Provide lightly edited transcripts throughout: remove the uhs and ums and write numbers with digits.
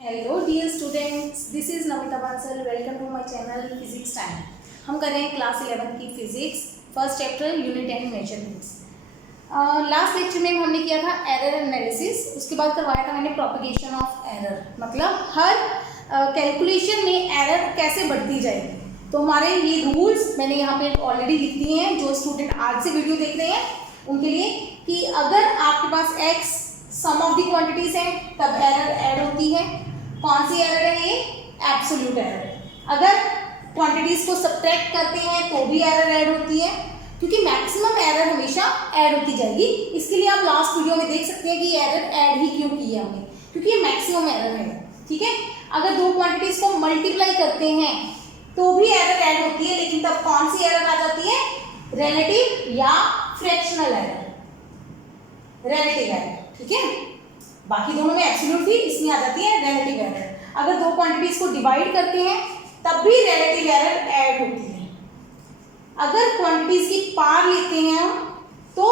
Hello dear students, this is Namita Bansal. Welcome to my channel physics time. हम कर रहे हैं क्लास 11 की physics, first chapter unit and measurements. Last lecture में हमने किया था एरर एनालिसिस, उसके बाद करवाया था मैंने प्रोपगेशन ऑफ एरर, मतलब हर कैलकुलेशन में एरर कैसे बढ़ती जाएगी। तो हमारे ये रूल्स मैंने यहाँ पे ऑलरेडी लिख दिए हैं, जो स्टूडेंट आज से वीडियो देख रहे हैं उनके लिए, कि अगर आपके पास x sum of the quantities है तब एरर ऐड होती है। कौन सी एरर है ये? Absolute error. अगर क्वांटिटीज को सब्ट्रैक्ट करते हैं तो भी एरर ऐड होती है, क्योंकि मैक्सिमम एरर हमेशा ऐड होती जाएगी। इसके लिए आप लास्ट वीडियो में देख सकते हैं कि एरर ऐड ही क्यों की है हमने, क्योंकि ये मैक्सिमम एरर है। ठीक है, अगर दो क्वांटिटीज को मल्टीप्लाई करते हैं तो भी एरर ऐड होती है, लेकिन तब कौन सी एरर आ जाती है? रिलेटिव या फ्रैक्शनल एरर। रिलेटिव एरर, ठीक है। बाकी दोनों में एब्सोल्यूट थी, इसमें आ जाती है रिलेटिव एरर। अगर दो क्वांटिटीज को डिवाइड करते हैं तब भी रिलेटिव एरर ऐड होती है। अगर क्वांटिटीज की पार लेते हैं तो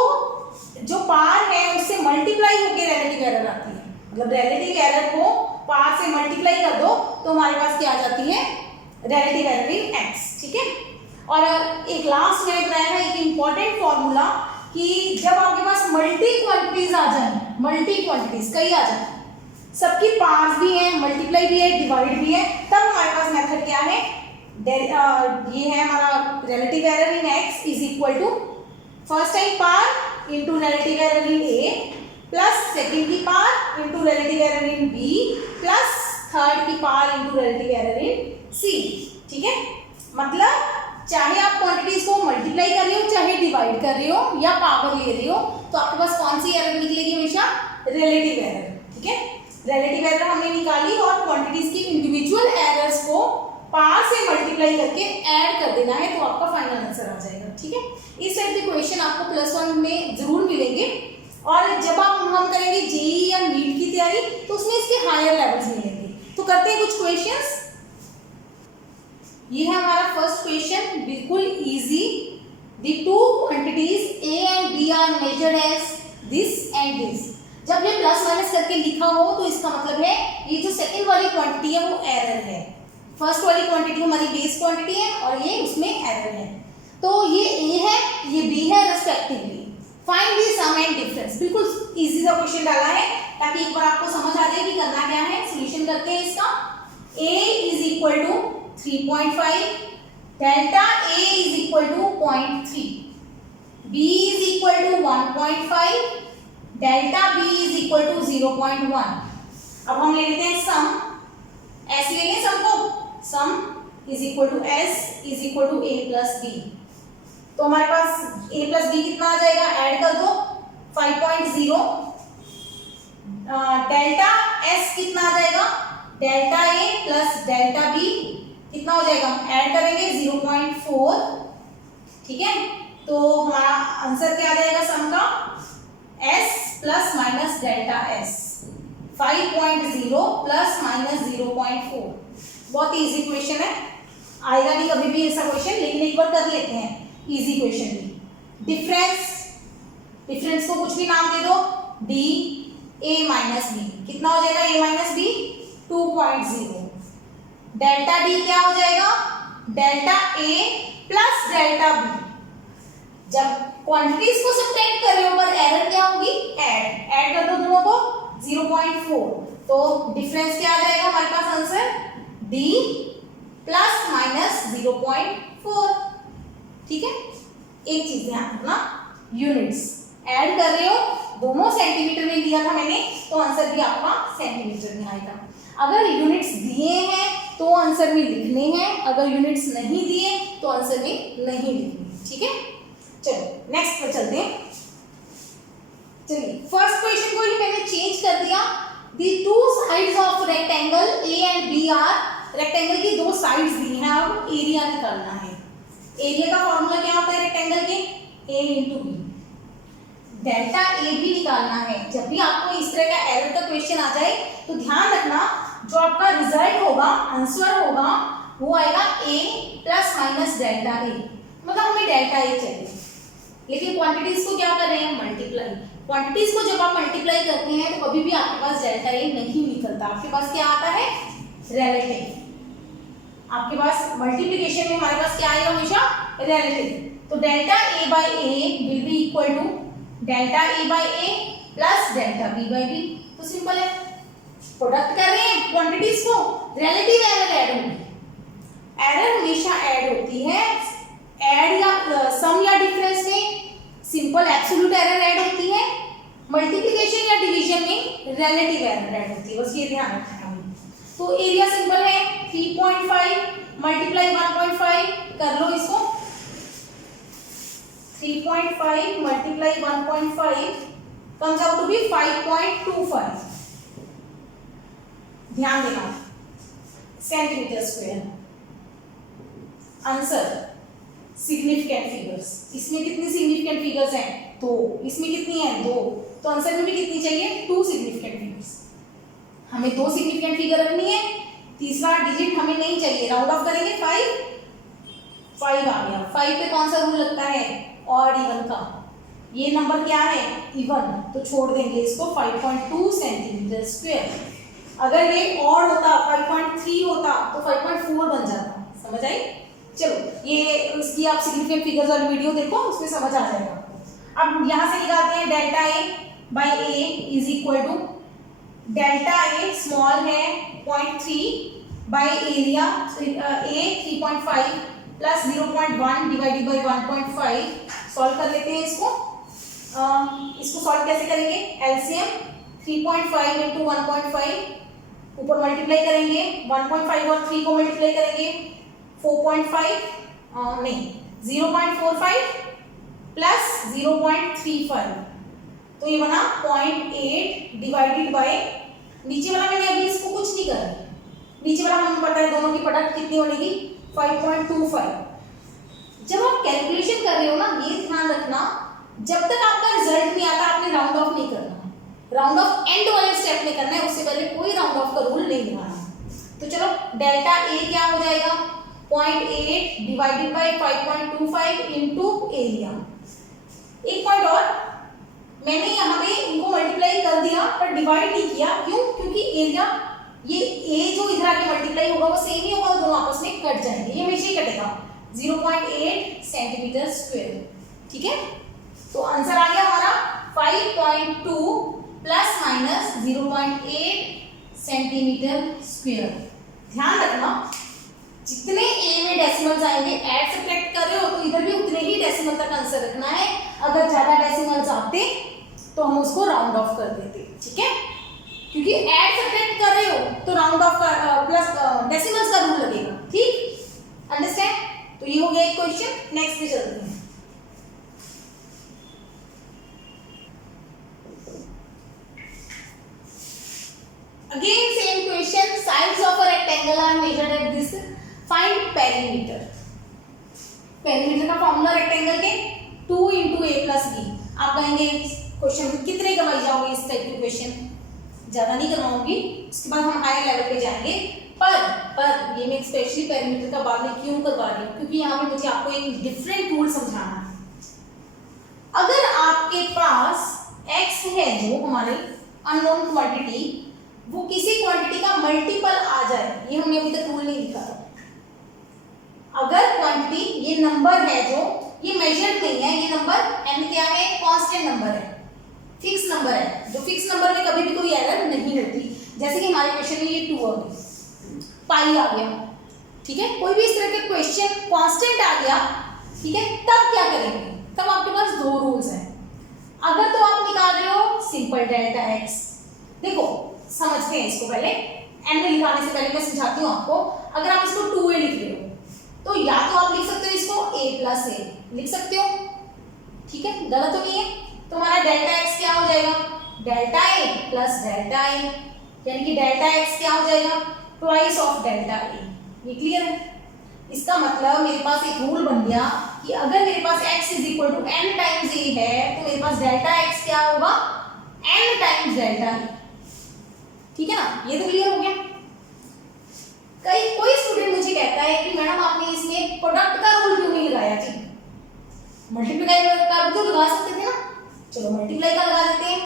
जो पार है उससे मल्टीप्लाई होकर रिलेटिव एरर आती है। मतलब रिलेटिव एरर को पार से मल्टीप्लाई कर दो तो हमारे पास क्या आ जाती है? Relative error in x. ठीक है। और एक लास्ट मैंने बनाया है एक इंपॉर्टेंट फॉर्मूला, कि जब आपके पास मल्टी क्वांटिटीज आ जाए, मल्टी क्वांटिटीज कई आ जाए, सबकी पार्स भी है, मल्टीप्लाई भी है, डिवाइड भी है, तब हमारे पास मेथड क्या है? ये है हमारा relative error in x is equal to first time power into relative error in A plus second की power into relative error in B plus third की power into relative error in C. ठीक है, मतलब चाहे आप quantities को multiply कर रहे हो, चाहे डिवाइड कर रहे हो या पावर ले रहे हो, तो आपके पास कौन सी एरर निकलेगी? हमेशा रिलेटिव एरर। ठीक है, रिलेटिव एरर हमने निकाली और क्वांटिटीज की इंडिविजुअल एरर्स को पार से मल्टीप्लाई करके ऐड कर देना है, तो आपका फाइनल आंसर आ जाएगा। ठीक है, इस टाइप के क्वेश्चन आपको +1 में जरूर मिलेंगे। और जब हम करेंगे जेईई या नीट की तैयारी तो उसमें इसके हायर लेवल्स मिलेंगे। तो करते हैं कुछ क्वेश्चंस। ये है हमारा फर्स्ट क्वेश्चन, बिल्कुल easy. The two quantities A and B are measured as this and this. जब ये प्लस माइनस करके लिखा हो तो इसका मतलब है ये जो सेकंड वाली क्वांटिटी है वो एरर है। फर्स्ट वाली क्वांटिटी हमारी बेस क्वांटिटी है और ये उसमें एरर है। तो ये ए है, ये बी है respectively. Find the sum and difference. बिल्कुल इजी सा क्वेश्चन डाला है ताकि एक बार आपको समझ आ जाए कि करना क्या है। सॉल्यूशन करते हैं इसका। a is equal to 3.5, delta a is equal to 0.3, b is equal to 1.5, delta b is equal to 0.1। अब हम ले लेते हैं सम। s ले लें सम को। Sum is equal to s is equal to a plus b। तो हमारे पास a प्लस b कितना आ जाएगा? ऐड कर दो 5.0। डेल्टा s कितना आ जाएगा? Delta a plus delta b कितना हो जाएगा? ऐड करेंगे 0.4। ठीक है, तो हमारा आंसर क्या आ जाएगा सम का? s plus minus delta s। 5.0 plus minus 0.4। बहुत इजी क्वेश्चन है, आएगा नहीं कभी भी ऐसा क्वेश्चन, लेकिन एक बार कर लेते हैं इजी क्वेश्चन भी। डिफरेंस को कुछ भी नाम दे दो, d a माइनस b। कितना हो जाएगा a minus b? 2.0। Delta d क्या हो जाएगा? Delta a plus delta b। जब क्वांटिटीज को सब्ट्रैक्ट कर रहे हो पर एरर क्या होगी? ऐड कर दो दोनों को 0.4। तो डिफरेंस क्या आ जाएगा हमारे पास? Answer d plus minus 0.4। ठीक है, एक चीज ध्यान रखना, यूनिट्स ऐड कर रहे हो, दोनों सेंटीमीटर में लिया था मैंने, तो आंसर भी आपका सेंटीमीटर में आएगा। अगर यूनिट्स दिए हैं तो आंसर में लिखने हैं, अगर यूनिट्स नहीं दिए तो आंसर में नहीं लिखने। ठीक है, चलो नेक्स्ट पर चलते हैं। चलिए, फर्स्ट क्वेश्चन को ही मैंने चेंज कर दिया। The two sides of rectangle A and B are. Rectangle की दो साइड्स दी हैं, अब एरिया निकालना है। एरिया का फॉर्मूला क्या होता है रेक्टेंगल के? a into B. Delta A भी निकालना है। जब भी आपको इस तरह का एरर का क्वेश्चन आ जाए तो ध्यान रखना, जो आपका रिजल्ट होगा, आंसर होगा, वो आएगा a plus minus delta A. मतलब हमें डेल्टा ए चाहिए, लेकिन क्वांटिटीज को क्या कर रहे हैं? मल्टीप्लाई। क्वांटिटीज को जब आप मल्टीप्लाई करते हैं तो कभी भी आपके पास डेल्टा ए नहीं निकलता, आपके पास क्या आता है, रिलेटिव। आपके पास मल्टीप्लिकेशन में हमारे पास क्या आएगा, हमेशा रिलेटिव। तो delta A by A will be equal to delta A by A plus delta B by B. तो सिंपल है, प्रोडक्ट कर रहे हैं क्वांटिटीज को, रिलेटिव एरर ऐड होगी। एरर हमेशा ऐड होती है, ऐड या सम या डिफरेंस में सिंपल एब्सोल्यूट एरर ऐड होती है, मल्टीप्लिकेशन या डिवीजन में रिलेटिव एरर ऐड होती है, बस ये ध्यान रखना है। तो एरिया सिंपल है 3.5 मल्टीप्लाई 1.5 कर लो इसको, 3.5 multiply 1.5 comes out to be 5.25, ध्यान देना, centimetre square. Answer significant figures, इसमें कितनी सिग्निफिकेंट फिगर्स हैं, 2, इसमें कितनी है, 2, तो आंसर में भी कितनी चाहिए, 2 सिग्निफिकेंट फिगर्स। हमें 2 सिग्निफिकेंट फिगर रखनी है, तीसरा डिजिट हमें नहीं चाहिए, राउंड ऑफ करेंगे 5 आ गया। 5 पे कौन सा रूल लगता है, ऑड इवन का, ये नंबर क्या है, इवन, तो छोड़ देंगे इसको 5.2 सेंटीमीटर स्क्वायर। अगर ये ऑड होता 5.3 होता तो 5.4 बन जाता, समझ आई। चलो ये इसकी आप सिग्निफिकेंट फिगर्स वाली वीडियो देखो, उसमें समझ आ जाएगा आपको। अब यहाँ से निकालते हैं delta A by A is equal to delta A small है 0.3 by area A 3.5 plus 0.1 divided by 1.5। Solve कर लेते हैं इसको। इसको सॉल्व कैसे करेंगे, एलसीएम 3.5 इंटू 1.5, ऊपर मल्टीप्लाई करेंगे 1.5 और 3 को मल्टीप्लाई करेंगे 4.5 नहीं 0.45 प्लस 0.35, तो ये बना 0.8 डिवाइडेड बाय, नीचे वाला मैंने अभी इसको कुछ नहीं करा, नीचे वाला हमें पता है दोनों की प्रोडक्ट कितनी बनेगी 5.25। जब आप कैलकुलेशन कर रहे हो ना, ये ध्यान रखना, जब तक आपका रिजल्ट नहीं आता आपने राउंड ऑफ नहीं करना, राउंड ऑफ एंड वाले स्टेप में करना है, उससे पहले कोई राउंड ऑफ का रूल नहीं निभाना। तो चलो डेल्टा ए क्या हो जाएगा, 0.8 डिवाइडेड बाय 5.25 इनटू एरिया। एक पॉइंट और, मैंने यहाँ पे इनको मल्टीप्लाई कर दिया पर डिवाइड नहीं किया, क्यों, क्योंकि एरिया ये ए जो इधर आके मल्टीप्लाई होगा वो सेम ही होगा, दोनों आपस में कट जाएंगे, ये हमेशा ही कटेगा 0.8 सेंटीमीटर स्क्वायर। ठीक है, तो आंसर आ गया हमारा 5.2 प्लस माइनस 0.8 सेंटीमीटर स्क्वायर। ध्यान रखना, जितने ए में डेसिमल्स आएंगे, ऐड सब्ट्रैक्ट कर रहे हो तो इधर भी उतने ही डेसिमल तक आंसर रखना है। अगर ज्यादा डेसिमल्स आते तो हम उसको राउंड ऑफ कर देते, ठीक है, क्योंकि ऐड सब्ट्रैक्ट कर रहे हो तो राउंड ऑफ का प्लस डेसिमल्स का रूल लगेगा। ठीक, अंडरस्टैंड। तो ये हो गया एक क्वेश्चन, नेक्स्ट पे चलते हैं। Again same question, sides of a rectangle are measured at this, find perimeter। perimeter का फॉर्मूला रेक्टेंगल के 2 into a plus b। आप कहेंगे क्वेश्चन कितने करवाई जाओगे, इस टाइप के क्वेश्चन ज्यादा नहीं करवाऊंगी, उसके बाद हम हायर लेवल पे जाएंगे। पर ये मैं स्पेशली पेरीमीटर का बाद में क्यों करवा रही हूँ, क्योंकि यहाँ पे मुझे आपको एक डिफरेंट टूल समझाना है। अगर आपके पास x है जो हमारे अननोन क्वांटिटी, वो किसी क्वांटिटी का मल्टीपल आ जाए, ये हमने अभी तक रूल नहीं लिखा था। अगर क्वांटिटी ये नंबर है जो ये मेजर्ड नहीं है, ये नंबर n क्या है, कांस्टेंट नंबर है, फिक्स नंबर है, जो फिक्स नंबर में कभी भी कोई एरर नहीं होती। जैसे कि हमारे क्वेश्चन में ये 2 आ गई, पाई आ गया, ठीक है, कोई भी इस तरह के क्वेश्चन कांस्टेंट आ गया, ठीक है, तब क्या करेंगे, तब आपके पास 2 रूल्स हैं। अगर तो आप निकाल रहे हो सिंपल डेल्टा x, देखो समझते हैं इसको, पहले n में लिखाने से पहले मैं समझाती हूँ आपको। अगर आप इसको 2a लिख रहे हो तो या तो आप लिख सकते हो इसको a प्लस a लिख सकते हो, ठीक है, गलत तो नहीं है। तो हमारा डेल्टा x क्या हो जाएगा, delta a plus delta a, यानी कि डेल्टा x क्या हो जाएगा, ट्वाइस ऑफ डेल्टा a। ये क्लियर है। इसका मतलब मेरे पास एक रूल बन गया कि अगर मेरे पास x is equal to n times a है तो मेरे पास डेल्टा x क्या होगा, n टाइम्स डेल्टा a। ठीक है ना, ये तो क्लियर हो गया। कोई स्टूडेंट मुझे कहता है कि मैडम आपने इसमें प्रोडक्ट का रूल क्यों नहीं लगाया जी, मल्टीप्लाई का भी तो लगा सकते थे ना। चलो मल्टीप्लाई का लगा देते हैं,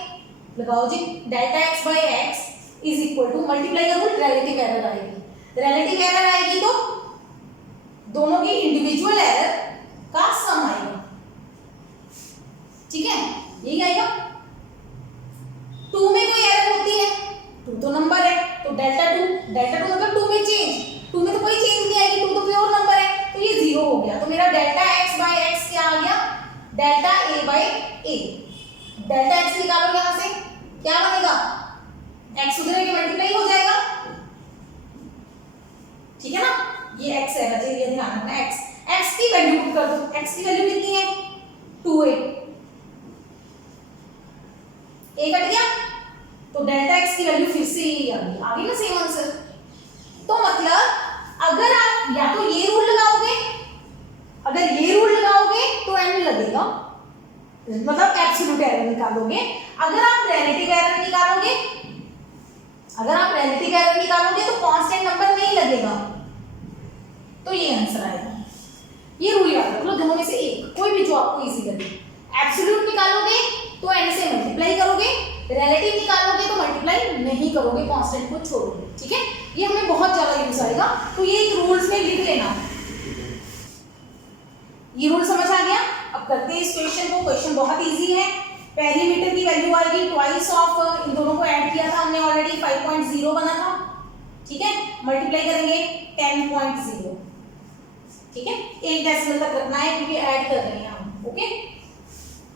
लगाओ जी। Delta x by x is equal to, multiply करो रिलेटिव एरर आएगी, रिलेटिव एरर आएगी तो दोनों की इंडिविजुअल एरर का सम आएगा, ठीक है, यही आएगा। 2 में कोई एरर होती है, 2 तो नंबर है, तो डेल्टा 2 मतलब 2 में चेंज, 2 में तो कोई चेंज नहीं आएगी, 2 तो प्योर नंबर है, तो ये 0 हो गया। तो मेरा डेल्टा एक्स बाई एक्स क्या आ गया, delta A by A. Delta x निकालो यहां से, क्या बनेगा, एक्स उधर के मल्टीप्लाई हो जाएगा, ठीक है ना, ये एक्स है, बचे ये ध्यान रखना, एक्स की वैल्यू पुट कर दो, एक्स की वैल्यू कितनी है 2a, ए कट गया, तो डेल्टा एक्स की वैल्यू फिर से यही आ गई ना, सेम आंसर। तो मतलब अगर आप या तो ये रूल लगाओगे, अगर ये रूल लगाओगे तो n लगेगा, मतलब एब्सोल्यूट एरर निकालोगे। अगर आप रिलेटिव एरर निकालोगे, तो कांस्टेंट नंबर नहीं लगेगा, तो ये आंसर आएगा। ये रूल याद रख लो, दोनों में से एक, कोई भी जो आपको इजी लगे। एब्सोल्यूट निकालोगे तो n से मल्टीप्लाई करोगे, रिलेटिव निकालोगे तो मल्टीप्लाई नहीं करोगे, कांस्टेंट को छोड़ोगे, ठीक है। ये हमें बहुत ज्यादा यूज आएगा, तो ये एक रूल्स में लिख लेना। ये रूल समझ आ गया। अब करते हैं इस क्वेश्चन को। क्वेश्चन बहुत इजी है। पेरीमीटर की वैल्यू आएगी ट्वाइस ऑफ, इन दोनों को ऐड किया था हमने ऑलरेडी, 5.0 बना था, ठीक है, मल्टीप्लाई करेंगे 10.0, ठीक है, एक डेसिमल तक रखना है क्योंकि ऐड कर रहे हैं हम, ओके।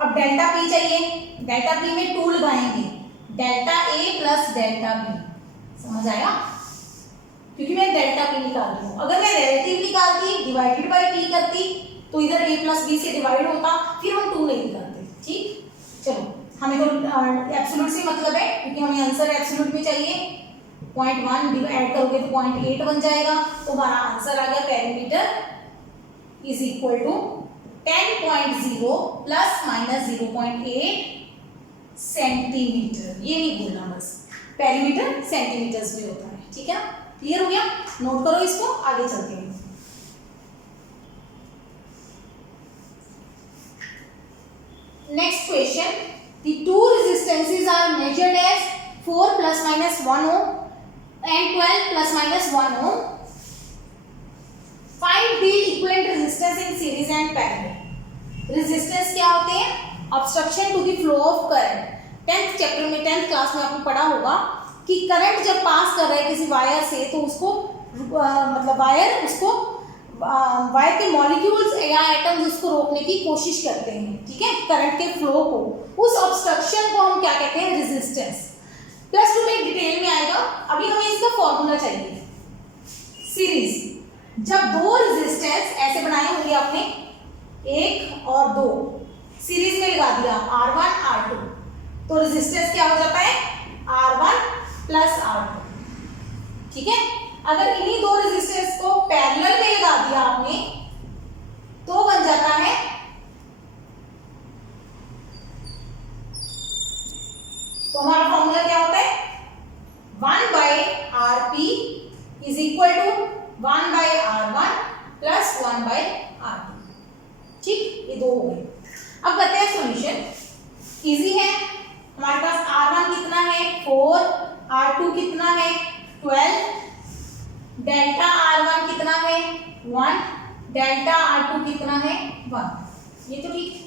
अब डेल्टा पी चाहिए, डेल्टा पी में 2 लगाएंगे, delta A plus delta B, समझ आया, क्योंकि मैं डेल्टा पी निकाल रही हूँ। अगर मैं रिलेटिव निकालती, डिवाइडेड बाय पी करती, तो इधर a प्लस बी से डिवाइड होता, फिर हम 2 नहीं निकालते, ठीक। चलो, हमें तो एब्सोल्यूट से मतलब है, क्योंकि हमें आंसर एब्सोल्यूट में चाहिए। 0.1 ऐड करोगे तो 0.8 बन जाएगा, तो हमारा आंसर आ गया perimeter is equal to 10.0 plus minus 0.8 centimetre. ये नहीं भूलना, बस पेरीमीटर सेंटीमीटर्स में होता है, ठीक है, क्लियर हो गया। नोट करो इसको, आगे चलते हैं। Next question, the two resistances are measured as 4 plus minus 1 ohm and 12 plus minus 1 ohm. Find the equivalent resistance in series and parallel. Resistance क्या होते हैं, obstruction to the flow of current। 10th chapter में, 10th class में आपने पढ़ा होगा कि current जब पास कर रहा है किसी वायर से, तो उसको मतलब वायर के मॉलिक्यूल्स या एटम्स उसको रोकने की कोशिश करते हैं, ठीक है, करंट के फ्लो को। उस ऑब्स्ट्रक्शन को हम क्या कहते हैं, रेजिस्टेंस। प्लस 2 में डिटेल में आएगा, अभी हमें इसका फॉर्मूला चाहिए। सीरीज, जब 2 रेजिस्टेंस ऐसे बनाए होंगे आपने, 1 और 2 सीरीज में लगा दिया, R1 R2, तो रेजिस्टेंस क्या हो जाता है, R1 प्लस R2, ठीक है। अगर इन्हीं 2 रेजिस्टेंस को पैरेलल में लगा दिया आपने, तो बन जाता है, तो हमारा फॉर्मूला क्या होता है, 1 by R P is equal to 1 by R1 plus 1 by R2, ठीक, ये 2 हो गए। अब करते हैं सॉल्यूशन, इजी है। हमारे पास R1 कितना है 4, R2 कितना है 12, डेल्टा R1 कितना है 1, डेल्टा R2 कितना है 1, ये तो ठीक है।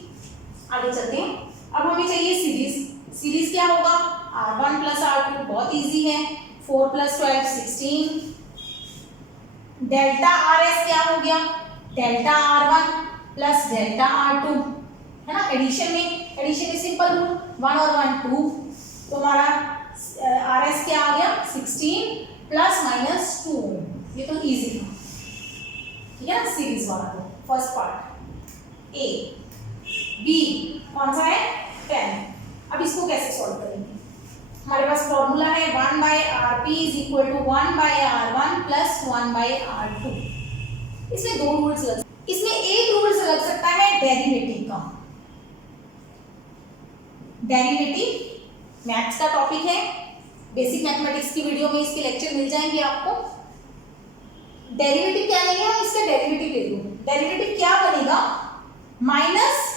आगे चलते हैं। अब हमें चाहिए सीरीज। सीरीज क्या होगा, R1 प्लस R2, बहुत इजी है, 4 प्लस 12 16। डेल्टा RS क्या हो गया, delta R1 plus delta R2, है ना, एडिशन में सिंपल रूल, 1 और 1 2, तो हमारा RS क्या आ गया 16 प्लस माइनस 2, ये तो इजी था, ठीक है ना, सीरीज वाला। तो फर्स्ट पार्ट ए, बी कौन सा है 10। अब इसको कैसे सॉल्व करेंगे, हमारे पास फॉर्मूला है 1 by R P is equal to 1 by R1 plus 1 by R2। इसमें 2 रूल्स लग, इसमें एक रूल लग सकता है डेरिवेटिव का। डेरिवेटिव मैथ्स का टॉपिक है, बेसिक मैथमेटिक्स की वीडियो में इसके लेक्चर मिल जाएंगे आपको। डेरिवेटिव क्या लेंगे हम, इसका डेरिवेटिव ले लो। डेरिवेटिव क्या बनेगा, minus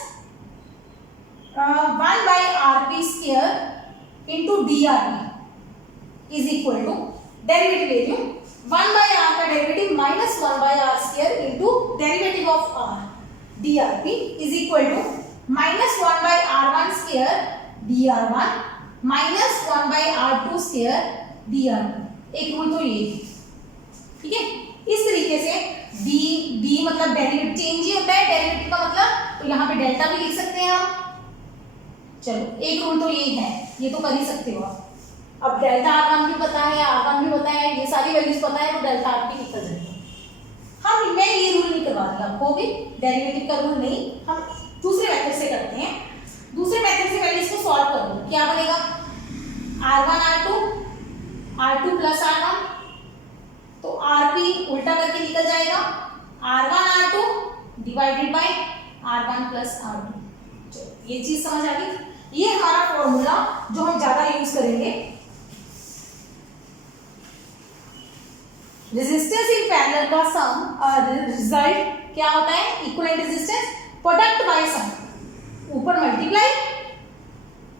1 by R P square into D R P is equal to, derivative ले रही हूँ, 1 बाई आर का derivative minus 1 by R square into derivative of R D R P is equal to minus 1 by R one square D R one minus 1 by R two square D R two. एक rule तो ये, ठीक है। इस तरीके से D मतलब derivative change ही होता है, डेरिवेटिव का मतलब, तो यहाँ पे डेल्टा भी लिख सकते हैं हम। चलो एक रूल तो ये है, ये तो कर ही सकते हो आप। अब डेल्टा आर वन भी पता है, आर वन भी पता है, ये सारी वैल्यूज पता है, तो डेल्टा आर पी निकल जाएगा। हम मैं ये रूल नहीं करवा रही आपको भी, डेरिवेटिव का रूल नहीं, हम दूसरे मेथड से करते हैं। दूसरे मेथड से पहले इसको सॉल्व कर दो। क्या बनेगा, R one R two plus R one, तो आर पी उल्टा करके निकल जाएगा, R one R two divided by R one plus R two. ये चीज समझ आ गई। ये हमारा फॉर्मूला जो हम ज्यादा यूज करेंगे। रेजिस्टेंस इन पैरेलल का सम रिजल्ट क्या होता है, इक्विवेलेंट रेजिस्टेंस प्रोडक्ट बाय सम, ऊपर मल्टीप्लाई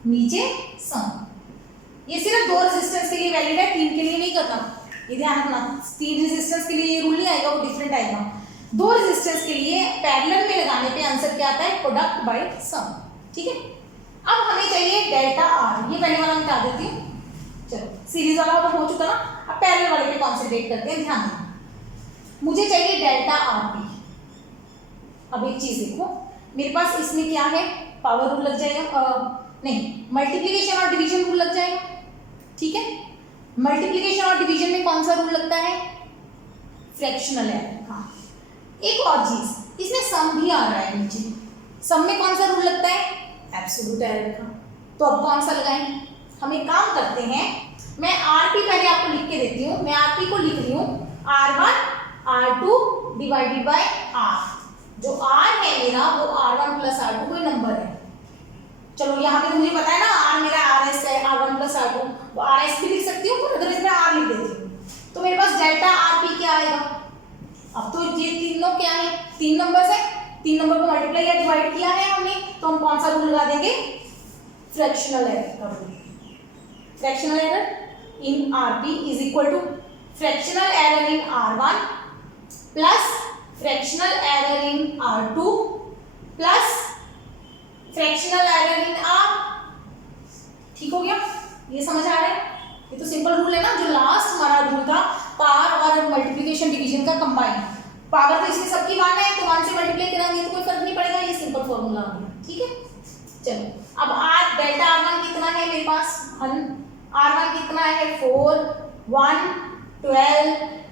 नीचे सम। ये सिर्फ दो रेजिस्टेंस के लिए वैलिड है, तीन के लिए नहीं करना, ये ध्यान रखना। तीन रेजिस्टेंस के लिए ये रूल नहीं आएगा, वो डिफरेंट आएगा। दो रेजिस्टेंस के लिए पैरेलल में लगाने पे आंसर क्या आता है, प्रोडक्ट बाय सम, ठीक है। अब हमें चाहिए डेल्टा आर, ये पहले वाला मिटा देती हूँ। चलो सीरीज वाला तो हो चुका ना, अब पैरेलल वाले पे कॉन्सेंट्रेट करते हैं, ध्यान देना। मुझे चाहिए डेल्टा आर पी। अब एक चीज देखो, मेरे पास इसमें क्या है, पावर रूल लग जाएगा, नहीं मल्टीप्लीकेशन और डिवीजन रूल लग जाएगा, ठीक है। मल्टीप्लीकेशन और डिवीजन में कौन सा रूल लगता है, फ्रैक्शनल एरर का। एक और चीज, इसमें सम भी आ रहा है नीचे, सम में कौन सा रूल लगता है, एब्सोल्यूट एरर का। तो अब कौन सा लगाएं, हम एक काम करते हैं, मैं आर पी पहले आपको लिख के देती हूँ। मैं आर पी को लिख रही हूँ R one R two divided by R. जो आर है मेरा वो R one plus R two कोई नंबर है। चलो यहाँ पे मुझे पता है ना, आर मेरा आर एस है, R one plus R two, तो आर एस भी लिख सकती हूँ, अगर इसमें आर लिख देती हूँ तो मेरे पास डेल्टा आर पी क्या आएगा। अब तो ये तीनों क्या है, तीन नंबर्स है, तीन नंबर को मल्टीप्लाई या डिवाइड किया है हमने, तो हम कौन सा रूल लगा देंगे, फ्रैक्शनल एरर का rule. Fractional error in R P is equal to fractional error in R one plus fractional error in R two plus fractional error in R. ठीक हो गया, ये समझ आ रहा है। ये तो सिंपल रूल है ना, जो लास्ट हमारा रूल था पावर और मल्टीप्लिकेशन डिवीजन का कंबाइन। पावर तो इसमें सबकी वन है, तो वन से मल्टीप्लाई करेंगे तो कोई फर्क नहीं पड़ेगा, ये सिंपल फॉर्मूला आ गया, ठीक है। चलो अब आर डेल्टा आर वन कितना है मेरे पास, आर वन कितना है 4 1 12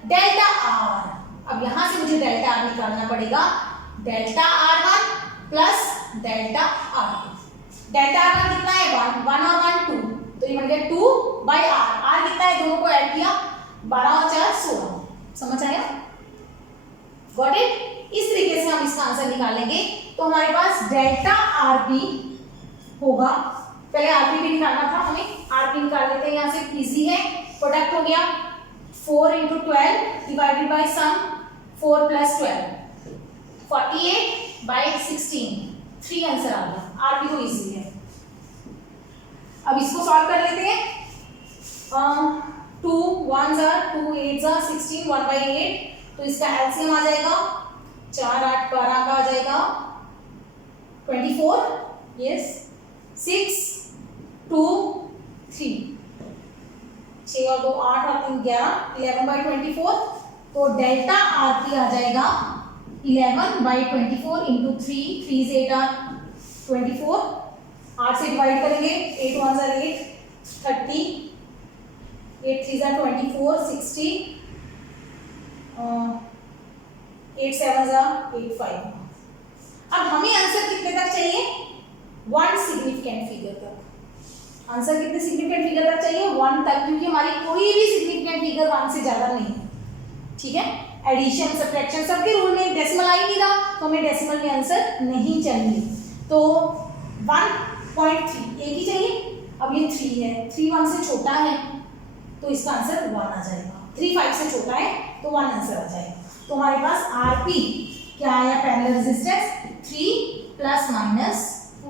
डेल्टा आर। अब यहां से मुझे डेल्टा आर निकालना पड़ेगा, delta R one plus delta R two. Delta R one कितना है 1 1 और 1 2, तो ये बन गया 2 बाई आर। आर कितना है, दोनों को ऐड किया 12 और 4 16। समझ आया, गॉट इट। इस तरीके से हम इसका आंसर निकालेंगे। तो हमारे पास डेल्टा आर पी होगा, पहले आर पी भी निकालना था हमें, आर पी निकाल लेते हैं, यहाँ से इजी है, प्रोडक्ट हो गया 4 × 12 डिवाइडेड बाय सम 4 + 12 48/16, 3 आंसर आ गया। आर पी तो इजी है। अब इसको सॉल्व कर लेते हैं। 2 1s are 2 8s are 16 1/8, तो इसका एलसीएम आ जाएगा 4 8 12 का आ जाएगा 24, यस 6 2 3, 6 और 2 8 और 3 11, 11/24। तो डेल्टा आर पी आ जाएगा 11/24 इंटू 3, 3 से 8 are 24, 8 से डिवाइड करेंगे, 8 1s are 8 30, 8 3s are 24 60, 8 7s are 85। अब हमें आंसर कितने तक चाहिए, 1 सिग्निफिकेंट फिगर तक। आंसर कितने सिग्निफिकेंट फिगर तक चाहिए, 1 तक, क्योंकि हमारी कोई भी सिग्निफिकेंट फिगर 1 से ज्यादा नहीं है, ठीक है। एडिशन सब्ट्रैक्शन सबके रूल में डेसिमल आ ही नहीं रहा, तो हमें डेसिमल में आंसर नहीं चाहिए। तो 1.3 एक ही चाहिए। अब ये 3 है, 3 1 से छोटा है, तो इसका आंसर 1 आ जाएगा। 3 5 से छोटा है, तो 1 आंसर आ जाएगा। तो हमारे पास आरपी क्या आया, पैरेलल रेजिस्टेंस 3 ±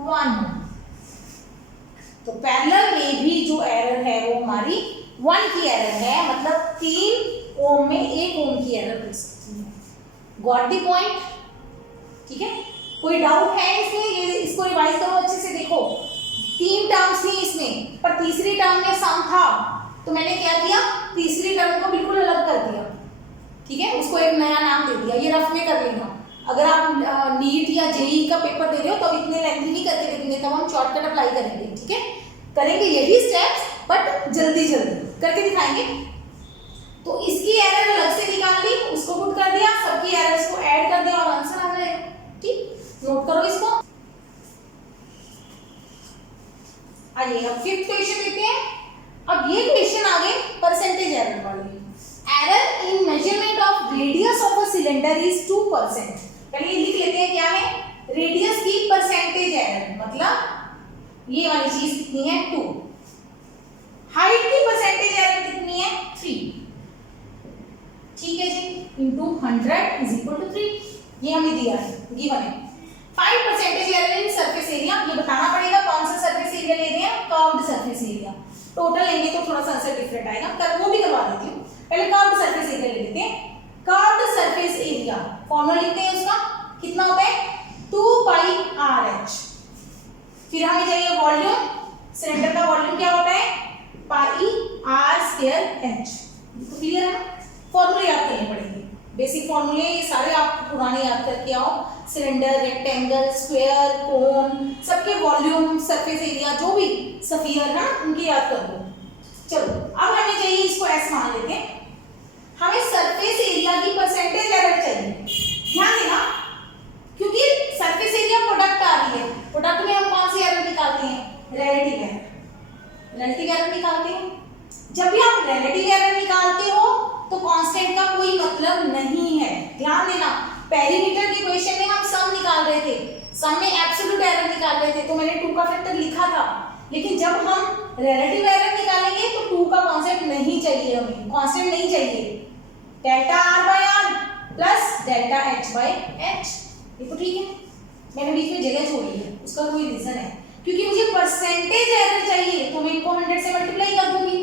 1। तो पैरेलल में भी जो एरर है वो हमारी 1 की एरर है, मतलब 3 ओम में 1 ओम की एरर हो सकती है। Got the point? ठीक है, कोई डाउट है इसमें? ये इसको रिवाइज करो अच्छे से। देखो 3 टर्म्स थी इसमें, पर तीसरी टर्म में सम था, तो मैंने क्या किया, तीसरी टर्म को बिल्कुल अलग कर दिया। ठीक है, उसको एक नया नाम दे दिया। ये रफ में कर लेना। अगर आप नीट या जेईई का पेपर दे रहे हो तो अब इतने लेंथी नहीं करके देखेंगे, तब हम शॉर्टकट अप्लाई करेंगे। ठीक है, करेंगे यही स्टेप्स, बट जल्दी जल्दी करके दिखाएंगे। तो इसकी एरर अलग से निकाल ली, उसको पुट कर दिया, सबकी एरर्स को ऐड कर दिया और आंसर आ जाएगा। ठीक, नोट करो इसको। आइए अब 5th क्वेश्चन देखते हैं। अब ये क्वेश्चन आ गए परसेंटेज एरर वाले। Error in measurement of radius of a cylinder is 2%। पहले लिख लेते हैं क्या है, रेडियस की परसेंटेज एरर, मतलब ये वाली चीज कितनी है, 2। हाइट की परसेंटेज एरर कितनी है, 3। ठीक है जी, इंटू 100 इज इक्वल टू 3। ये हमें दिया है, गिवन है। 5% एरर इन सरफेस एरिया, ये बताना पड़ेगा कौन सा सरफेस एरिया ले रहे हैं, कर्व्ड सरफेस एरिया। टोटल लेंगे तो थोड़ा सा आंसर डिफरेंट आएगा, कर वो भी करवा देती हूँ। पहले कर्व्ड सरफेस एरिया ले लेते हैं। कर्व्ड सरफेस एरिया फॉर्मूला लिखते हैं उसका, कितना होता है, 2 पाई RH। फिर हमें चाहिए वॉल्यूम, सिलेंडर का वॉल्यूम क्या होता है, पाई R²H। तो क्लियर है ना? फॉर्मूले याद करने पड़ेंगे, बेसिक फॉर्मूले ये सारे आप पुराने याद करके आओ। सिलेंडर, रेक्टेंगल, स्क्वायर, कोन, सबके वॉल्यूम, सरफेस एरिया, जो भी स्फीयर है उनकी याद कर दो। चलो अब हमें चाहिए, इसको S मान लेते हैं, हमें सरफेस एरिया की परसेंटेज एरर चाहिए। ध्यान देना, क्योंकि सरफेस एरिया प्रोडक्ट आ रही है, प्रोडक्ट में हम कौन सी एरर निकालते हैं, रिलेटिव एरर। रिलेटिव एरर निकालते हैं। जब भी आप रिलेटिव एरर निकालते हो तो कांस्टेंट का कोई मतलब नहीं है। ध्यान देना, पेरीमीटर की क्वेश्चन में हम सम निकाल रहे थे, सम में एब्सोल्यूट एरर निकाल रहे थे, तो मैंने 2 का फैक्टर लिखा था। लेकिन जब हम रिलेटिव एरर निकालेंगे तो 2 का कांस्टेंट नहीं चाहिए, हमें कांस्टेंट नहीं चाहिए। Delta R/R plus delta H/H, ये तो ठीक है, मैंने बीच में जगह छोड़ी है, उसका कोई रीजन है, क्योंकि मुझे परसेंटेज एरर चाहिए, तो मैं इनको 100 से मल्टीप्लाई कर दूंगी,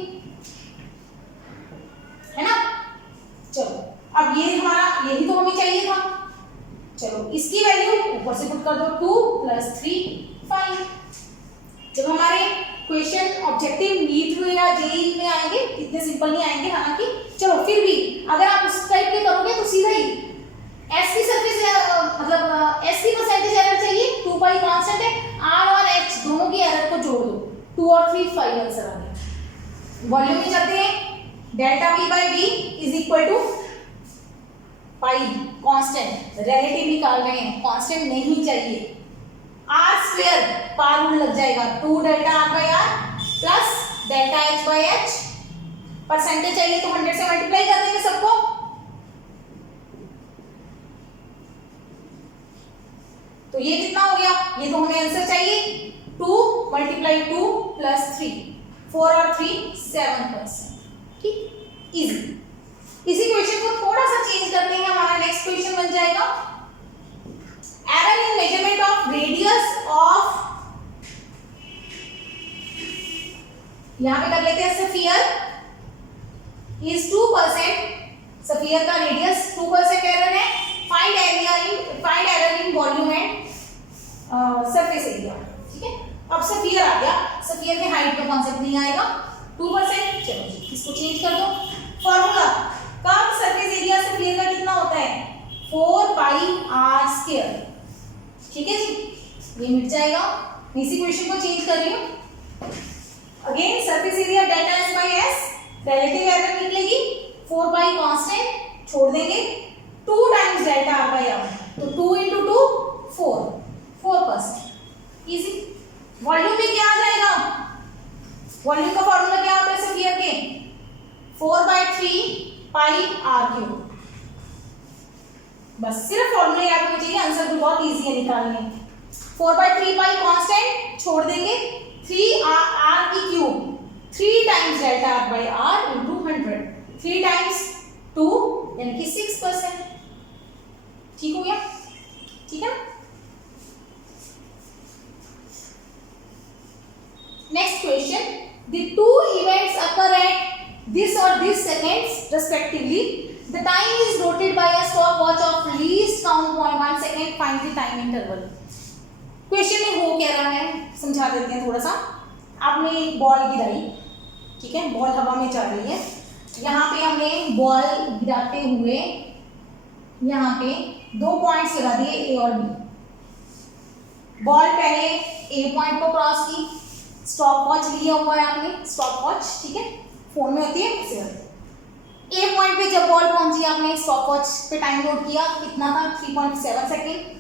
है ना। चलो अब ये हमारा, यही तो हमें चाहिए था। चलो इसकी वैल्यू ऊपर से पुट कर दो, 2 + 3 5। जब हमारे क्वेश्चन ऑब्जेक्टिव नीट में या जेईई में आएंगे, इतने सिंपल नहीं आएंगे हालांकि, चलो फिर भी अगर आप उस टाइप के करोगे तो सीधा ही S की सरफेस, मतलब S की परसेंटेज एरर चाहिए, 2 पाई कांस्टेंट है, R और H दोनों की एरर को जोड़ दो, 2 और 3 5 आंसर आ गया। वॉल्यूम में जाते हैं, delta V/V is equal to pi constant, relative निकाल रहे हैं, कांस्टेंट नहीं चाहिए। R² पार रूल लग जाएगा, 2 delta R/R plus delta H/H। Percentage चाहिए तो 100 से मल्टीप्लाई कर देंगे सबको। तो ये कितना हो गया, ये तो हमें आंसर चाहिए, 2 × 2 + 3, 4 और 3 7%। ठीक, इजी। इसी क्वेश्चन को थोड़ा सा चेंज करते हैं, हमारा नेक्स्ट क्वेश्चन बन जाएगा error in measurement of radius of, यहां पे कर लेते हैं स्फीयर इज 2%, स्फीयर का रेडियस 2% एरर है। Find error in volume and surface area. ठीक है, अब स्फीयर आ गया, स्फीयर में हाइट का कॉन्सेप्ट नहीं आएगा, 2%। चलो जी इसको चेंज कर दो। Formula, curve surface area sphere का कितना होता है, 4 पाई R²। ठीक है जी, ये मिट जाएगा। इसी क्वेश्चन को चेंज कर रही हूं। Again surface area delta S/S, relative error निकलेगी, 4 पाई कांस्टेंट छोड़ देंगे, 2 टाइम्स डेल्टा R/R, तो 2 × 2 4%। इजी। वॉल्यूम में क्या आ जाएगा, वॉल्यूम का फॉर्मूला क्या होता है स्फीयर के, 4/3 पाई R³। बस सिर्फ फॉर्मूला याद होना चाहिए, आंसर भी बहुत इजी है निकालने। 4/3 पाई कांस्टेंट छोड़ देंगे, 3R³ 3 times delta R/R × 100, 3 times 2 यानी कि 6%। ठीक हो गया, ठीक है। Next respectively. The time is noted by a stopwatch of least count 0.1 second. Find the time interval. Question में हो क्या रहा है समझा देते हैं थोड़ा सा। आपने एक बॉल गिराई, ठीक है, बॉल हवा में जा रही है। यहाँ पे हमने बॉल गिराते हुए यहाँ पे 2 पॉइंट्स लगा दिए ए और बी। बॉल पहले ए पॉइंट को क्रॉस की, स्टॉप वॉच लिया हुआ है आपने, स्टॉप वॉच, ठीक है, फोन में होती है। ए पॉइंट पे जब बॉल पहुंची आपने स्टॉप वॉच पे टाइम नोट किया, कितना था 3.7 सेकेंड।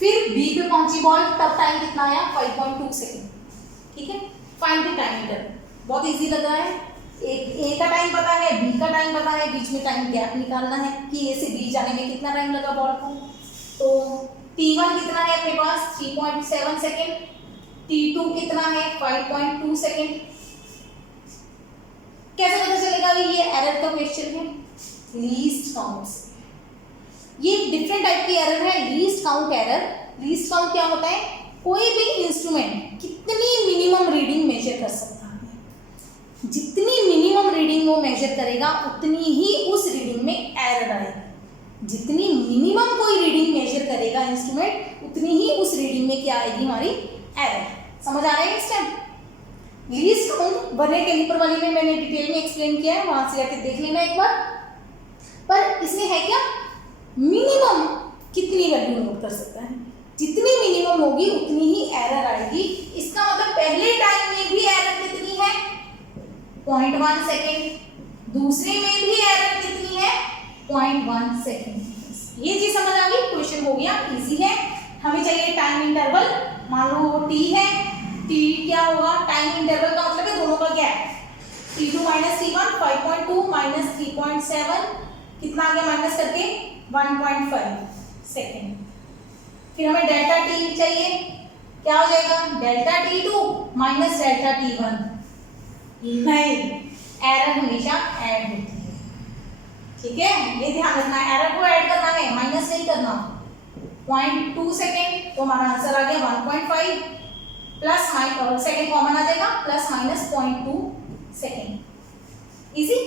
फिर बी पे पहुंची बॉल, तब टाइम कितना आया 5.2 सेकेंड, ठीक है। फाइंड द टाइम इंटरवल, बहुत इजी लग रहा है। ए का टाइम पता है, बी का टाइम पता है, बीच में टाइम गैप निकालना है कि ए से बी जाने में कितना टाइम लगा बॉल को। तो T1 कितना है अपने पास 3.7 सेकेंड, T2 कितना है 5.2 सेकेंड। कैसे पता चलेगा ये एरर का क्वेश्चन है? लीस्ट काउंट से। ये डिफरेंट टाइप की एरर है, least count error. Least count क्या होता है? कोई भी इंस्ट्रूमेंट कितनी मिनिमम रीडिंग मेजर कर सकता है, जितनी मिनिमम रीडिंग वो मेजर करेगा उतनी ही उस रीडिंग में एरर आएगी। जितनी मिनिमम कोई रीडिंग मेजर करेगा इंस्ट्रूमेंट, उतनी ही उस रीडिंग में क्या आएगी हमारी एरर। समझ आ रहा है इस time? Least count vernier calliper वाली में मैंने डिटेल में एक्सप्लेन किया है, वहां से जाके देख लेना एक बार। पर इसमें है क्या, मिनिमम कितनी वैल्यू नोट कर सकता है, जितनी मिनिमम होगी उतनी ही एरर आएगी। इसका मतलब पहले टाइम में भी एरर कितनी है 0.1 सेकेंड, दूसरे में भी एरर कितनी है 0.1 सेकेंड। ये चीज समझ आ गई? क्वेश्चन हो गया, इजी है। हमें चाहिए टाइम इंटरवल, मान लो वो टी है, टी क्या होगा, टाइम इंटरवल का मतलब है दोनों का gap. T2 minus T1 5.2 minus 3.7 कितना आ गया माइनस करके 1.5 सेकेंड। फिर हमें डेल्टा टी चाहिए, क्या हो जाएगा delta T2 minus delta T1। नहीं, एरर हमेशा ऐड होती है, ठीक है, ये ध्यान रखना है। एरर को ऐड करना है, माइनस नहीं करना। 0.2 सेकेंड तो हमारा आंसर आ गया 1.5 प्लस माइनस सेकेंड कॉमन आ जाएगा, प्लस माइनस 0.2 सेकेंड। इजी।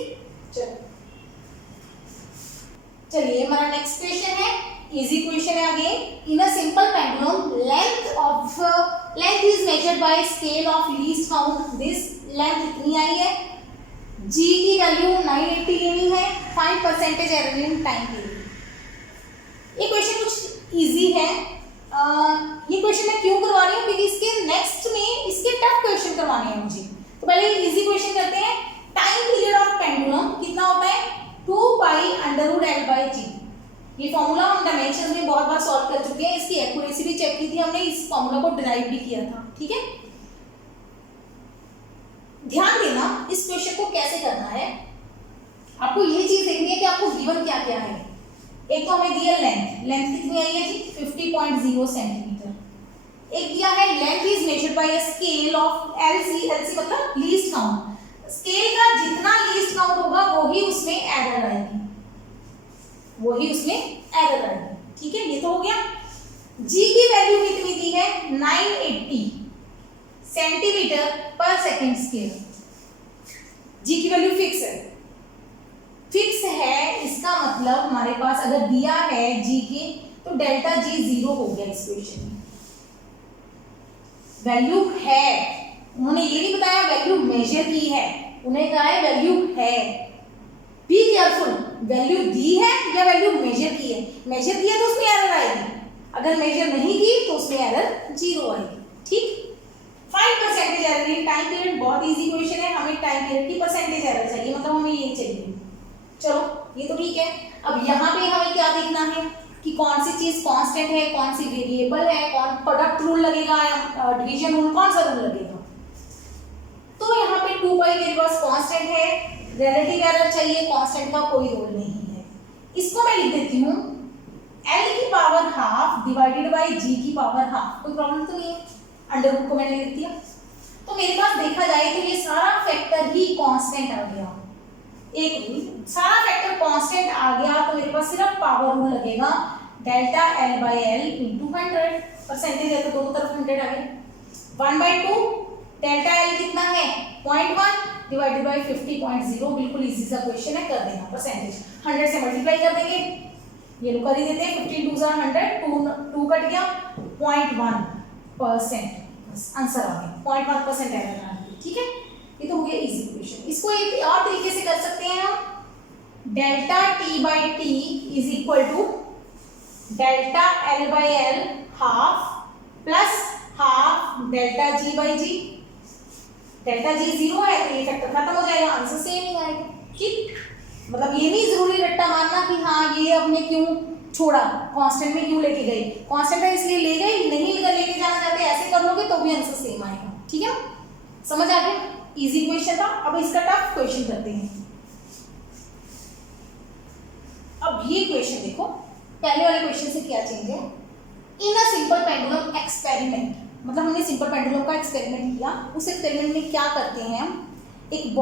चलिए हमारा नेक्स्ट क्वेश्चन है, इजी क्वेश्चन है again. In a simple pendulum length is measured by scale of least count. This length कितनी आई है, जी की वैल्यू 980 लेनी है। Find percentage error in time period. ये क्वेश्चन कुछ इजी है। ये क्वेश्चन मैं क्यों करवा रही हूँ, क्योंकि इसके नेक्स्ट में इसके टफ क्वेश्चन करवाने हैं मुझे। तो पहले इजी क्वेश्चन करते हैं। टाइम पीरियड ऑफ पेंडुलम कितना होता है 2 pi under root L by g. ये फॉर्मूला हम डायमेंशन में बहुत बार सॉल्व कर चुके हैं, इसकी एक्यूरेसी भी चेक की थी हमने, इस फॉर्मूला को डिराइव भी किया था, ठीक है। ध्यान देना इस क्वेश्चन को कैसे करना है। आपको ये चीज देखनी है कि आपको गिवन क्या क्या है। एक तो हमें दिया लेंथ कितनी आई है जी 50.0 सेंटीमीटर। एक दिया है length is measured by a scale of LC मतलब लीस्ट काउंट। स्केल का जितना लीस्ट काउंट होगा वही उसमें एरर आएगी, ठीक है। ये तो हो गया। जी की वैल्यू कितनी दी है 980 सेंटीमीटर पर सेकेंड स्केल। जी की वैल्यू फिक्स है, इसका मतलब हमारे पास अगर दिया है जी के तो डेल्टा जी 0 हो गया इस क्वेश्चन में। वैल्यू है, उन्होंने ये नहीं बताया वैल्यू मेजर की है, उन्हें कहा है वैल्यू है। बी केयरफुल, वैल्यू दी है या वैल्यू मेजर की है। मेजर किया तो उसमें एरर आएगी, अगर मेजर नहीं की तो उसमें एरर 0 आएगी, ठीक। Find percentage error in time period, बहुत इजी क्वेश्चन है। हमें टाइम पीरियड की परसेंटेज एरर चाहिए, मतलब हमें ये चाहिए। चलो ये तो ठीक है। अब यहाँ पे हमें क्या देखना है कि कौन सी चीज कांस्टेंट है, कौन सी वेरिएबल है, कौन प्रोडक्ट रूल लगेगा या डिवीजन रूल, कौन सा रूल लगेगा। तो यहाँ पे 2 पाई मेरे पास कांस्टेंट है, रिलेटिव एरर चाहिए, कांस्टेंट का कोई रोल नहीं है। इसको मैं लिख देती हूँ L की power half divided by G की पावर हाफ। कोई प्रॉब्लम तो नहीं है, अंडर रूट को मैंने लिख दिया। तो मेरे पास देखा जाए तो ये सारा फैक्टर ही कांस्टेंट आ गया, एक सारा फैक्टर कांस्टेंट आ गया, तो मेरे पास सिर्फ पावर रूल लगेगा delta L by L into 100। Percentage है तो दोनों तरफ 100 आ गया। 1/2 डेल्टा L कितना है 0.1 डिवाइडेड बाय 50.0, बिल्कुल इजी सा क्वेश्चन है, कर देना परसेंटेज 100 से मल्टीप्लाई कर देंगे, ये लोग कर ही देते हैं, 15 2 100, 2 कट गया, 0.1% आंसर आ गया, 0.1% एरर आ गई। ठीक है, ये तो हो गया इजी क्वेश्चन। इसको एक और तरीके से कर सकते हैं हम, delta T by T is equal to delta L by L half plus half delta G by G. Delta G 0 है तो ये फैक्टर खत्म हो जाएगा, आंसर सेम ही आएगा। ठीक, मतलब ये नहीं जरूरी रट्टा मानना कि हाँ ये हमने क्यों छोड़ा, कांस्टेंट में क्यों लेके गए, कांस्टेंट है इसलिए ले गए, नहीं लेके जाना चाहते ऐसे कर लोगे तो भी आंसर सेम आएगा। ठीक है, समझ आ गया, इजी क्वेश्चन था। अब इसका टफ क्वेश्चन करते हैं। अब ये क्वेश्चन देखो, पहले वाले क्वेश्चन से क्या चेंज है, इन अ सिंपल पेंडुलम एक्सपेरिमेंट, मतलब हमने सिंपल पेंडुलम का एक्सपेरिमेंट किया। उस एक्सपेरिमेंट में क्या करते हैं हम, एक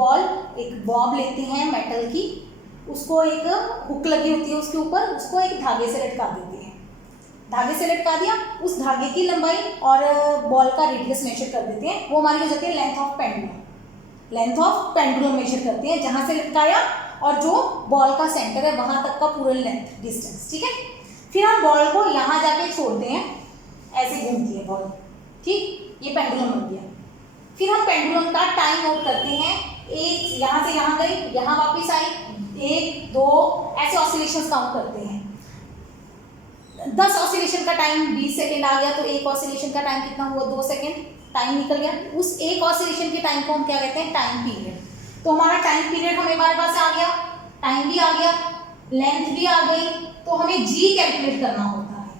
बॉब लेते हैं मेटल की, उसको एक हुक लगी होती है उसके ऊपर, उसको एक धागे से लटका देते हैं। धागे से लटका दिया, उस धागे की लंबाई और बॉल का रेडियस मेजर कर देते हैं, वो हमारी हो जाती है length of pendulum. Length of pendulum measure करते हैं, जहां से लटकाया और जो बॉल का सेंटर है वहां तक का पूरा लेंथ डिस्टेंस। ठीक है, फिर हम बॉल को यहाँ जाके छोड़ते हैं, ऐसे घूमती है बॉल। ठीक, ये पेंडुलम बन गया। फिर हम पेंडुलम का टाइम नोट करते हैं, एक यहाँ से यहाँ गई, यहाँ वापस आई, 1 2 ऐसे ऑसिलेशंस काउंट करते हैं। 10 ऑसिलेशन का टाइम 20 सेकेंड आ गया, तो एक ऑसिलेशन का टाइम कितना हुआ, 2 सेकेंड, टाइम निकल गया। उस एक ऑसिलेशन के टाइम को हम क्या कहते हैं, टाइम पीरियड। तो हमारा टाइम पीरियड हमारे पास आ गया, टाइम भी आ गया, लेंथ भी आ गई, तो हमें जी कैलकुलेट करना होता है।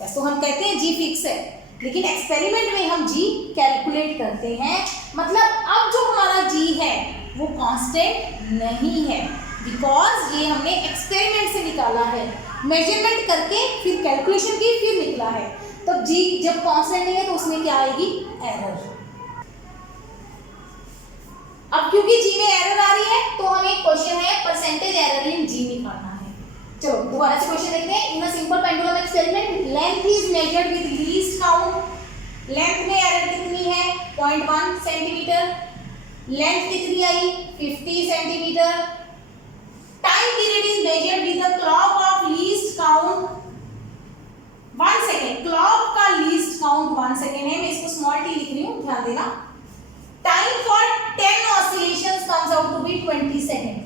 वैसे तो हम कहते हैं जी फिक्स है, लेकिन एक्सपेरिमेंट में हम जी कैलकुलेट करते हैं। मतलब अब जो हमारा जी है वो कांस्टेंट नहीं है, बिकॉज ये हमने एक्सपेरिमेंट से निकाला है, मेजरमेंट करके फिर कैलकुलेशन की फिर निकला है। तब जी जब कांस्टेंट नहीं है तो उसमें क्या आएगी, एरर। अब क्योंकि जी में एरर आ रही है तो हमें क्वेश्चन है परसेंटेज एरर इन जी निकालना है। चलो दोबारा से क्वेश्चन देखते हैं। In a simple pendulum experiment length is measured with least count. Length में एरर कितनी है, 0.1 सेंटीमीटर। लेंथ कितनी आई, 50 centimetre. Time period is measured with the clock of least count 1 second. Clock का लीस्ट काउंट 1 सेकेंड है, मैं इसको small T लिख रही हूँ, ध्यान देना। Time for 10 oscillations comes out to be 20 second.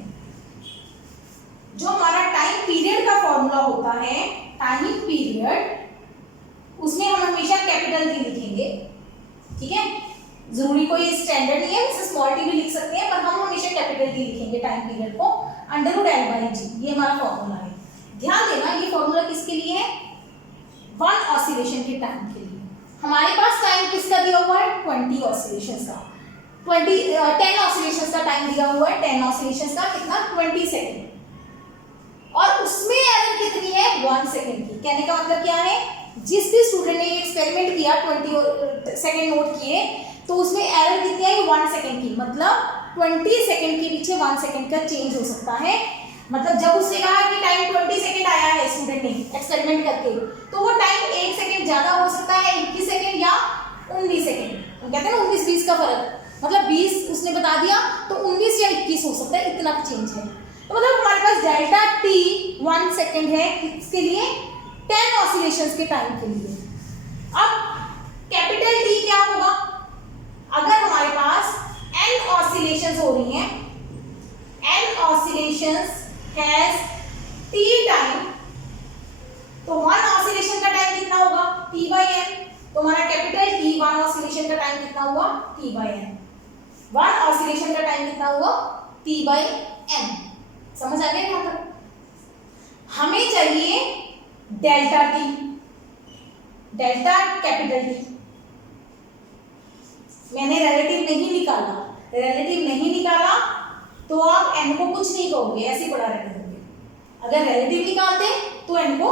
जो हमारा टाइम पीरियड का फॉर्मूला होता है, टाइम पीरियड, उसमें हम हमेशा कैपिटल टी लिखेंगे। ठीक है, जरूरी कोई स्टैंडर्ड नहीं है, इसे स्मॉल टी भी लिख सकते हैं, पर हम हमेशा कैपिटल टी लिखेंगे टाइम पीरियड को, √L/G, ये हमारा फॉर्मूला है। ध्यान देना, ये फॉर्मूला किसके लिए है, 1 ऑसिलेशन के टाइम के लिए। हमारे पास टाइम किसका दिया हुआ है, 20 ऑसिलेशंस का, 10 ऑसिलेशंस का टाइम दिया हुआ है, 10 ऑसिलेशंस का कितना, 20 सेकेंड, और उसमें एरर कितनी है, 1 सेकेंड की। कहने का मतलब क्या है, जिस भी स्टूडेंट ने एक्सपेरिमेंट किया 20 सेकेंड नोट किए, तो उसमें एरर कितनी आई, 1 सेकेंड की। मतलब 20 सेकेंड के पीछे 1 सेकेंड का चेंज हो सकता है। मतलब जब उसने कहा कि टाइम 20 सेकेंड आया है स्टूडेंट ने एक्सपेरिमेंट करके, तो वो टाइम 1 सेकेंड ज्यादा हो सकता है, 21 सेकेंड या 19 सेकेंड। कहते हैं ना 19-20 का फर्क, मतलब 20 उसने बता दिया तो 19 या 21 हो सकता है, इतना चेंज है। तो मतलब हमारे पास डेल्टा टी 1 सेकेंड है, किसके लिए, 10 ऑसिलेशंस के टाइम के लिए। अब कैपिटल टी क्या होगा, अगर हमारे पास n ऑसिलेशंस हो रही हैं, n oscillations has t time, तो 1 ऑसिलेशन का टाइम कितना होगा, t/n। तो हमारा कैपिटल T 1 ऑसिलेशन का टाइम कितना हुआ, t/n। 1 ऑसिलेशन का टाइम कितना हुआ, t/n। समझ आ गया यहाँ तक। हमें चाहिए delta T, delta capital T. मैंने रिलेटिव नहीं निकाला, रिलेटिव नहीं निकाला तो आप n को कुछ नहीं कहोगे, ऐसे ही पढ़ा रहे होंगे। अगर रिलेटिव निकालते तो n को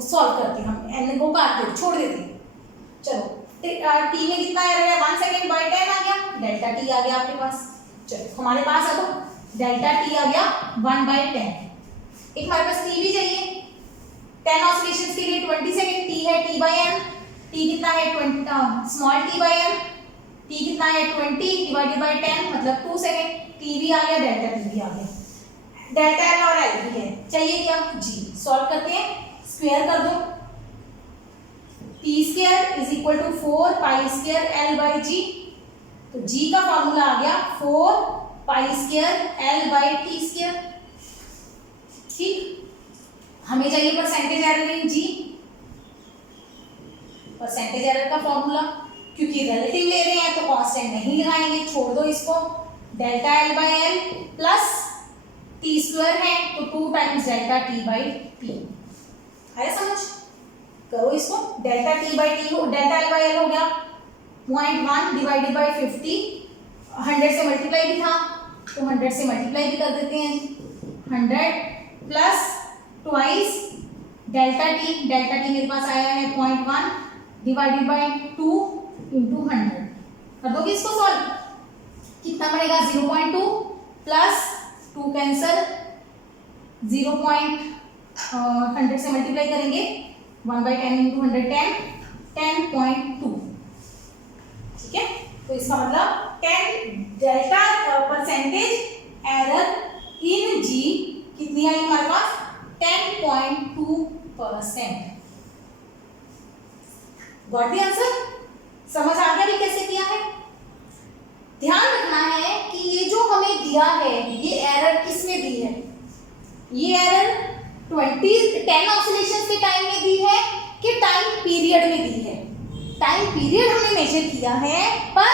सॉल्व करते, हम n को काट देते, छोड़ देते। चलो टी में कितना एरर है, 1 सेकेंड बाई 10 आ गया, डेल्टा टी आ गया आपके पास। चलो हमारे पास अब डेल्टा टी आ गया 1/10। एक हमारे पास टी भी चाहिए, 10 ऑसिलेशंस के लिए 20 सेकेंड, टी है t/n। टी कितना है, स्मॉल t/n। टी कितना है, 20 डिवाइडेड बाई 10 मतलब 2 सेकेंड। टी भी आ गया, डेल्टा टी भी आ गया, डेल्टा एल और एल भी है, चाहिए क्या जी। सॉल्व करते हैं, स्क्वायर कर दो, T square is equal to 4 pi square L by G, तो जी का फॉर्मूला आ गया 4 pi square L by T square. ठीक, हमें चाहिए percentage error in G, percentage error का फॉर्मूला, क्योंकि रिलेटिव ले रहे हैं तो कांस्टेंट नहीं लगाएंगे, छोड़ दो इसको, delta L by L plus T square है तो 2 times delta T by T. आया समझ, करो इसको, डेल्टा टी बाई टी हो, डेल्टा एल बाई एल हो गया 0.1 डिवाइडेड बाई 50, 100 से मल्टीप्लाई भी था तो 100 से मल्टीप्लाई भी कर देते हैं, 100 प्लस ट्वाइस डेल्टा टी मेरे पास आया है 0.1 डिवाइडेड बाई 2 इंटू 100, कर दोगे इसको सॉल्व, कितना बनेगा 0.2 प्लस 2 कैंसल, 100 से मल्टीप्लाई करेंगे 1/10 इंटू 100 10.2। ठीक है, तो इसका मतलब 10 डेल्टा परसेंटेज एरर इन जी कितनी आई हमारे पास 10.2%। गॉट द आंसर, समझ आ गया भी कैसे किया है। ध्यान रखना है कि ये जो हमें दिया है ये एरर किसमें दी है, ये एरर 10 ऑसिलेशंस के टाइम में दी है कि टाइम पीरियड में दी है। टाइम पीरियड हमने मेजर किया है पर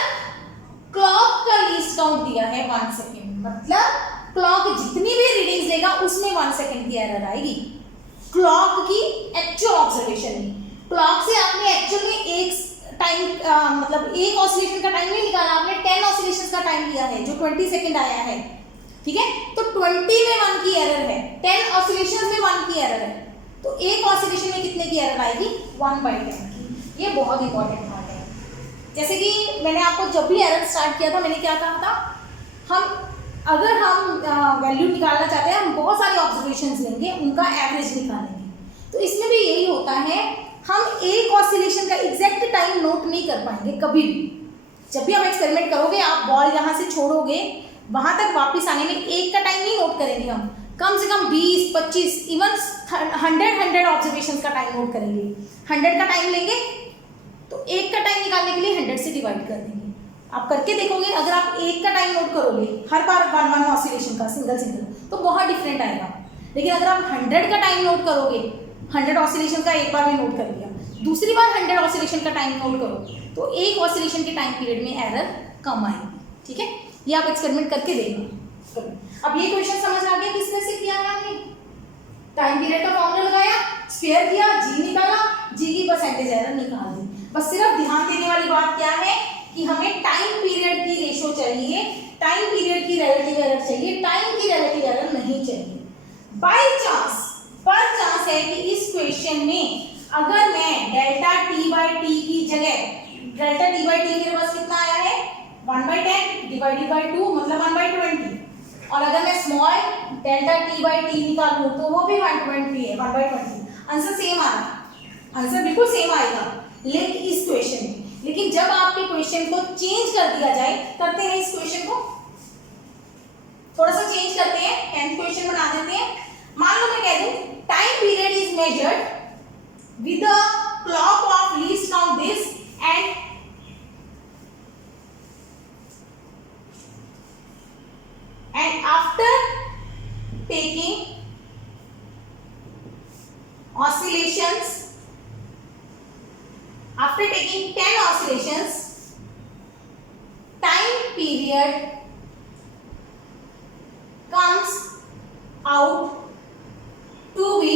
क्लॉक का लीस्ट काउंट दिया है 1 सेकेंड, मतलब क्लॉक जितनी भी रीडिंग्स लेगा उसमें 1 सेकेंड की एरर आएगी, क्लॉक की एक्चुअल ऑब्जर्वेशन में। क्लॉक से आपने एक्चुअल में एक टाइम मतलब एक ऑसिलेशन का टाइम नहीं निकाला, आपने 10 ऑसिलेशंस का टाइम लिया है जो 20 सेकेंड आया है। ठीक है, तो 20 में 1 की एरर है, 10 ऑसिलेशंस में 1 की एरर है, तो एक ऑसिलेशन में कितने की एरर आएगी 1/10 की। ये बहुत इंपॉर्टेंट बात है। जैसे कि मैंने आपको जब भी एरर स्टार्ट किया था मैंने क्या कहा था, अगर हम वैल्यू निकालना चाहते हैं हम बहुत सारी ऑब्जर्वेशंस लेंगे, उनका एवरेज निकालेंगे। तो इसमें भी यही होता है, हम एक ऑसिलेशन का एग्जैक्ट टाइम नोट नहीं कर पाएंगे कभी भी। जब भी आप एक्सपेरिमेंट करोगे, आप बॉल यहाँ से छोड़ोगे वहां तक वापस आने में एक का टाइम नहीं नोट करेंगे हम, कम से कम 20, 25, इवन 100 ऑब्जर्वेशंस का टाइम नोट करेंगे। 100 का टाइम लेंगे तो एक का टाइम निकालने के लिए 100 से डिवाइड कर देंगे। आप करके देखोगे, अगर आप एक का टाइम नोट करोगे हर बार 1 ऑसिलेशन का सिंगल तो बहुत डिफरेंट आएगा। लेकिन अगर आप 100 का टाइम नोट करोगे, 100 ऑसिलेशन का एक बार में नोट कर लिया, दूसरी बार 100 ऑसिलेशन का टाइम नोट करो तो एक ऑसिलेशन के टाइम पीरियड में एरर कम आएगी। ठीक है, ये आप एक्सपेरिमेंट करके देखना। अब ये क्वेश्चन समझ आ गया किसमें से किया है हमने, टाइम पीरियड का फॉर्मूला लगाया, स्क्वायर किया, जी निकाला, जी की परसेंटेज एरर निकाल दी। बस सिर्फ ध्यान देने वाली बात क्या है कि हमें टाइम पीरियड की रेशो चाहिए, टाइम पीरियड की रिलेटिव एरर चाहिए, टाइम की रिलेटिव एरर नहीं चाहिए। बाय चांस, पर चांस है कि इस क्वेश्चन में अगर मैं डेल्टा टी बाई टी की जगह, डेल्टा टी बाई टी मेरे पास कितना आया है 1/10 डिवाइडेड बाई 2 मतलब 1/20, और अगर मैं small delta T by T निकालूं तो वो भी 1/20 है, 1/20। आंसर सेम आ रहा है, आंसर बिल्कुल सेम आएगा लेकिन इस क्वेश्चन में। लेकिन जब आपके क्वेश्चन को चेंज कर दिया जाए, करते हैं इस क्वेश्चन को थोड़ा सा चेंज करते हैं, 10th क्वेश्चन बना देते हैं। मान लो मैं कह दूं time period is measured with the clock of least count this and after taking oscillations, after taking 10 oscillations, time period comes out to be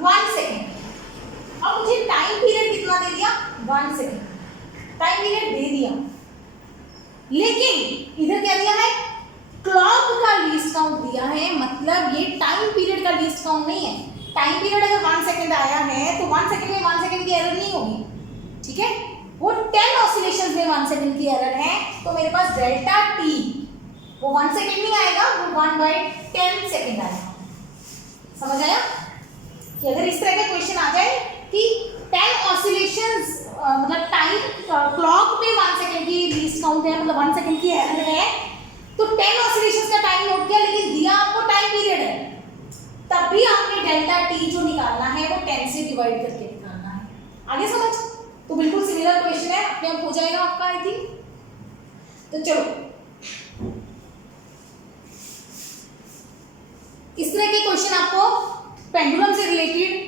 1 second. अब मुझे टाइम पीरियड कितना दे दिया 1 सेकेंड, टाइम पीरियड दे दिया, लेकिन इधर क्या दिया है क्लॉक का लीस्ट काउंट दिया है, मतलब ये टाइम पीरियड का लीस्ट काउंट नहीं है। टाइम पीरियड अगर 1 सेकेंड आया है तो 1 सेकेंड में 1 सेकेंड की एरर नहीं होगी, ठीक है, वो 10 ऑसिलेशंस में 1 सेकेंड की एरर है, तो मेरे पास डेल्टा टी वो 1 सेकेंड नहीं आएगा, वो 1/10 सेकेंड आएगा। समझ आया कि अगर इस तरह का क्वेश्चन आ जाए कि 10 ऑसिलेशंस मतलब टाइम क्लॉक में 1 सेकेंड की लीस्ट काउंट है, मतलब 1 सेकेंड की एरर है, तो 10 ऑसिलेशंस का टाइम नोट किया, लेकिन दिया आपको टाइम पीरियड है, तब भी आपने डेल्टा टी जो निकालना है वो 10 से डिवाइड करके निकालना है। आगे समझ? तो बिल्कुल सिमिलर क्वेश्चन है, अपने आप हो जाएगा आपका आई थिंक। तो चलो, इस तरह के क्वेश्चन आपको पेंडुलम से रिलेटेड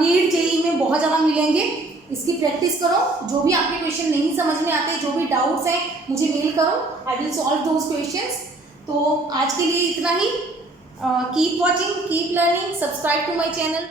नीट जेईई में बहुत ज़्यादा मिलेंगे। इसकी प्रैक्टिस करो, जो भी आपके क्वेश्चन नहीं समझ में आते, जो भी डाउट्स हैं मुझे मेल करो, I will solve those questions. तो आज के लिए इतना ही। Keep watching, keep learning, subscribe to my channel.